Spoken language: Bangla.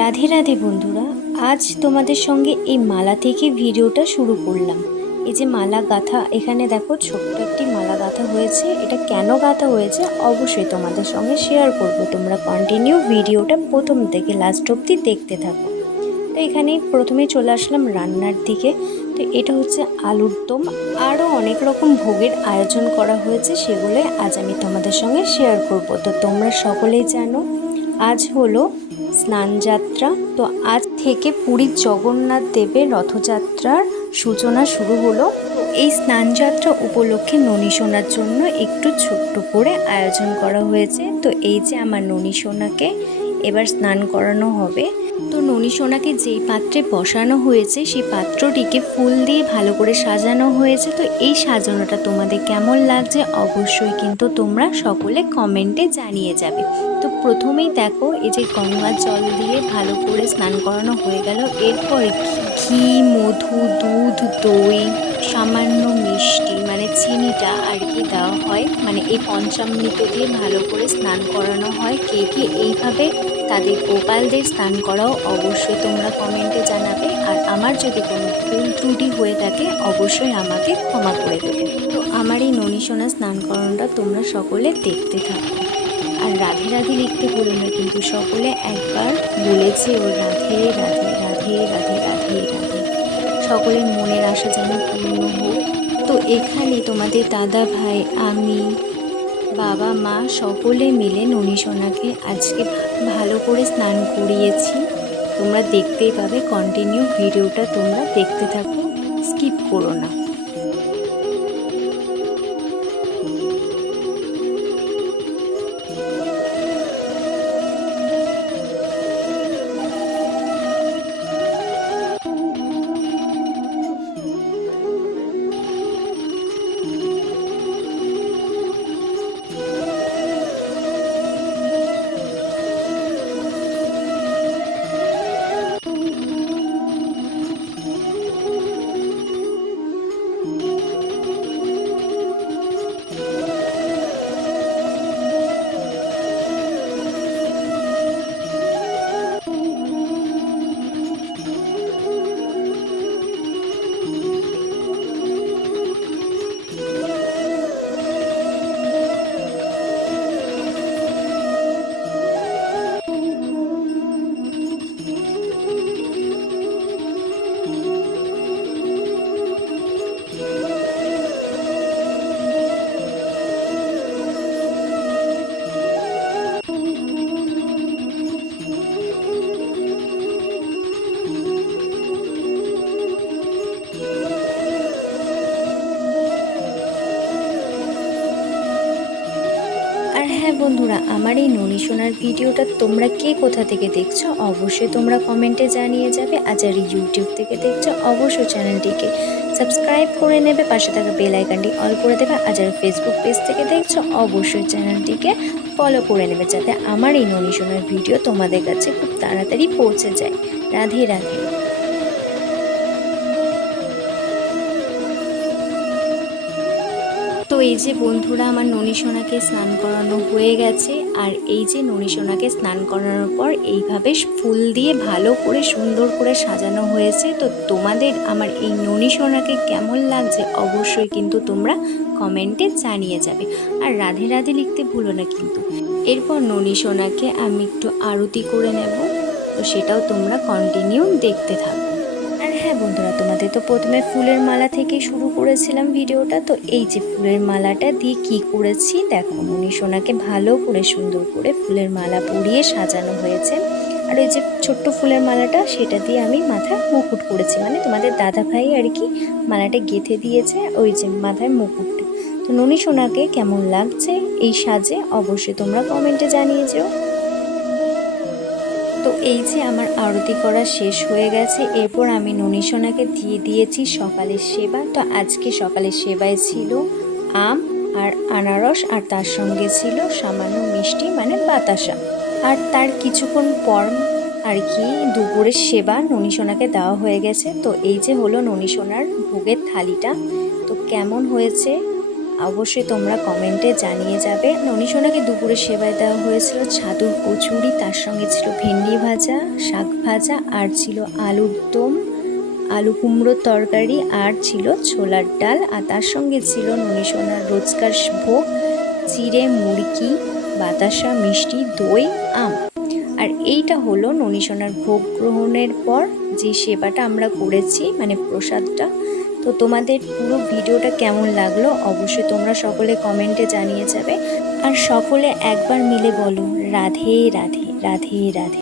রাধে রাধে বন্ধুরা, আজ তোমাদের সঙ্গে এই মালা থেকে ভিডিওটা শুরু করলাম। এই যে মালা গাঁথা, এখানে দেখো ছোট্ট একটি মালা গাঁথা হয়েছে। এটা কেন গাঁথা হয়েছে অবশ্যই তোমাদের সঙ্গে শেয়ার করব। তোমরা কন্টিনিউ ভিডিওটা প্রথম থেকে লাস্ট অবধি দেখতে থাকো। তো এখানে প্রথমে চলে আসলাম রান্নার দিকে। তো এটা হচ্ছে আলুর দম, আরও অনেক রকম ভোগের আয়োজন করা হয়েছে, সেগুলোই আজ আমি তোমাদের সঙ্গে শেয়ার করব। তো তোমরা সকলেই জানো আজ হলো স্নানযাত্রা। তো আজ থেকে পুরীর জগন্নাথ দেবের রথযাত্রার সূচনা শুরু হলো। তো এই স্নানযাত্রা উপলক্ষে ননী সোনার জন্য একটু ছোট্ট করে আয়োজন করা হয়েছে। তো এই যে আমার ননী সোনাকে এবার স্নান করানো হবে। তো ননী সোনাকে যেই পাত্রে বসানো হয়েছে সেই পাত্রটিকে ফুল দিয়ে ভালো করে সাজানো হয়েছে। তো এই সাজানোটা তোমাদের কেমন লাগছে অবশ্যই কিন্তু তোমরা সকলে কমেন্টে জানিয়ে যাবে। তো প্রথমেই দেখো এই যে গঙ্গার জল দিয়ে ভালো করে স্নান করানো হয়ে গেল। এরপর ঘি, মধু, দুধ, দই, সামান্য মিষ্টি মানে চিনিটা আর কি দেওয়া হয়, মানে এই পঞ্চামৃত দিয়ে ভালো করে স্নান করানো হয়। কে কে এইভাবে তাদের গোপালদের স্নান করাও অবশ্যই তোমরা কমেন্টে জানাবে। আর আমার যদি কোনো ভুল ত্রুটি হয়ে থাকে অবশ্যই আমাকে ক্ষমা করে দেবে। তো আমার এই ননী সোনা স্নান করানোটা তোমরা সকলে দেখতে থাকো। আর রাধে রাধে লিখতে ভুলো না কিন্তু, সকলে একবার বলেছে ও রাধে রাধে রাধে রাধে রাধে রাধে। সকলের মনের আশা যেন পূর্ণ হোক। তো এখানে তোমাদের দাদা ভাই, আমি, বাবা, মা সকলে মিলে ননী সোনাকে আজকে ভালো করে স্নান করিয়েছি। তোমরা দেখতেই পাবে, কন্টিনিউ ভিডিওটা তোমরা দেখতে থাকো, স্কিপ করো না। আর হ্যাঁ বন্ধুরা, আমার এই ননী সোনার ভিডিওটা তোমরা কে কোথা থেকে দেখছো অবশ্যই তোমরা কমেন্টে জানিয়ে যাবে। আর যারা ইউটিউব থেকে দেখছো অবশ্যই চ্যানেলটিকে সাবস্ক্রাইব করে নেবে, পাশে থাকা বেল আইকনটি অল করে দেবে। আর যারা ফেসবুক পেজ থেকে দেখছো অবশ্যই চ্যানেলটিকে ফলো করে নেবে, যাতে আমার এই ননী সোনার ভিডিও তোমাদের কাছে খুব তাড়াতাড়ি পৌঁছে যায়। রাধে রাধে। তো এই যে বন্ধুরা, আমার ননী সোনাকে স্নান করানো হয়ে গেছে। আর এই যে ননী সোনাকে স্নান করানোর পর এইভাবে ফুল দিয়ে ভালো করে সুন্দর করে সাজানো হয়েছে। তো তোমাদের আমার এই ননী সোনাকে কেমন লাগছে অবশ্যই কিন্তু তোমরা কমেন্টে জানিয়ে যাবে। আর রাধে রাধে লিখতে ভুলো না কিন্তু। এরপর ননী সোনাকে আমি একটু আরতি করে নেব, তো সেটাও তোমরা কন্টিনিউ দেখতে থাকো। আর হ্যাঁ বন্ধুরা, তোমাদের তো প্রথমে ফুলের মালা থেকে শুরু করেছিলাম ভিডিওটা। তো এই যে ফুলের মালাটা দিয়ে কি করেছি দেখো, ননী সোনাকে ভালো করে সুন্দর করে ফুলের মালা পরিয়ে সাজানো হয়েছে। আর ওই যে ছোট্ট ফুলের মালাটা, সেটা দিয়ে আমি মাথায় মুকুট করেছি, মানে তোমাদের দাদা ভাই আর কি মালাটা গেঁথে দিয়েছে ওই যে মাথায় মুকুটটা। তো ননী সোনাকে কেমন লাগছে এই সাজে অবশ্যই তোমরা কমেন্টে জানিয়ে যেও। তো এই যে আমার আরতি করা শেষ হয়ে গেছে। এরপর আমি ননী সোনাকে দিয়ে দিয়েছি সকালের সেবা। তো আজকে সকালের সেবায় ছিল আম আর আনারস, আর তার সঙ্গে ছিল সামান্য মিষ্টি মানে বাতাসা। আর তার কিছুক্ষণ পর আর কি দুপুরের সেবা ননী সোনাকে দেওয়া হয়ে গেছে। তো এই যে হলো ননী সোনার ভোগের থালিটা। তো কেমন হয়েছে অবশ্যই তোমরা কমেন্টে জানিয়ে যাবে। ননীসোনাকে দুপুরে সেবায় দেওয়া হয়েছিল ছাতুর কচুরি, তার সঙ্গে ছিল ভেন্ডি ভাজা, শাক ভাজা, আর ছিল আলুর দম, আলু কুমড়োর তরকারি, আর ছিল ছোলার ডাল, আর তার সঙ্গে ছিল ননীসোনার রোজকার ভোগ চিড়ে মুরগি, বাতাসা, মিষ্টি, দই, আম। আর এইটা হলো ননীসোনার ভোগ গ্রহণের পর যে সেবাটা আমরা করেছি, মানে প্রসাদটা। তো তোমাদের পুরো ভিডিওটা কেমন লাগলো অবশ্যই তোমরা সকলে কমেন্টে জানিয়ে যাবে। আর সকলে একবার মিলে বলো রাধে রাধে, রাধে রাধে।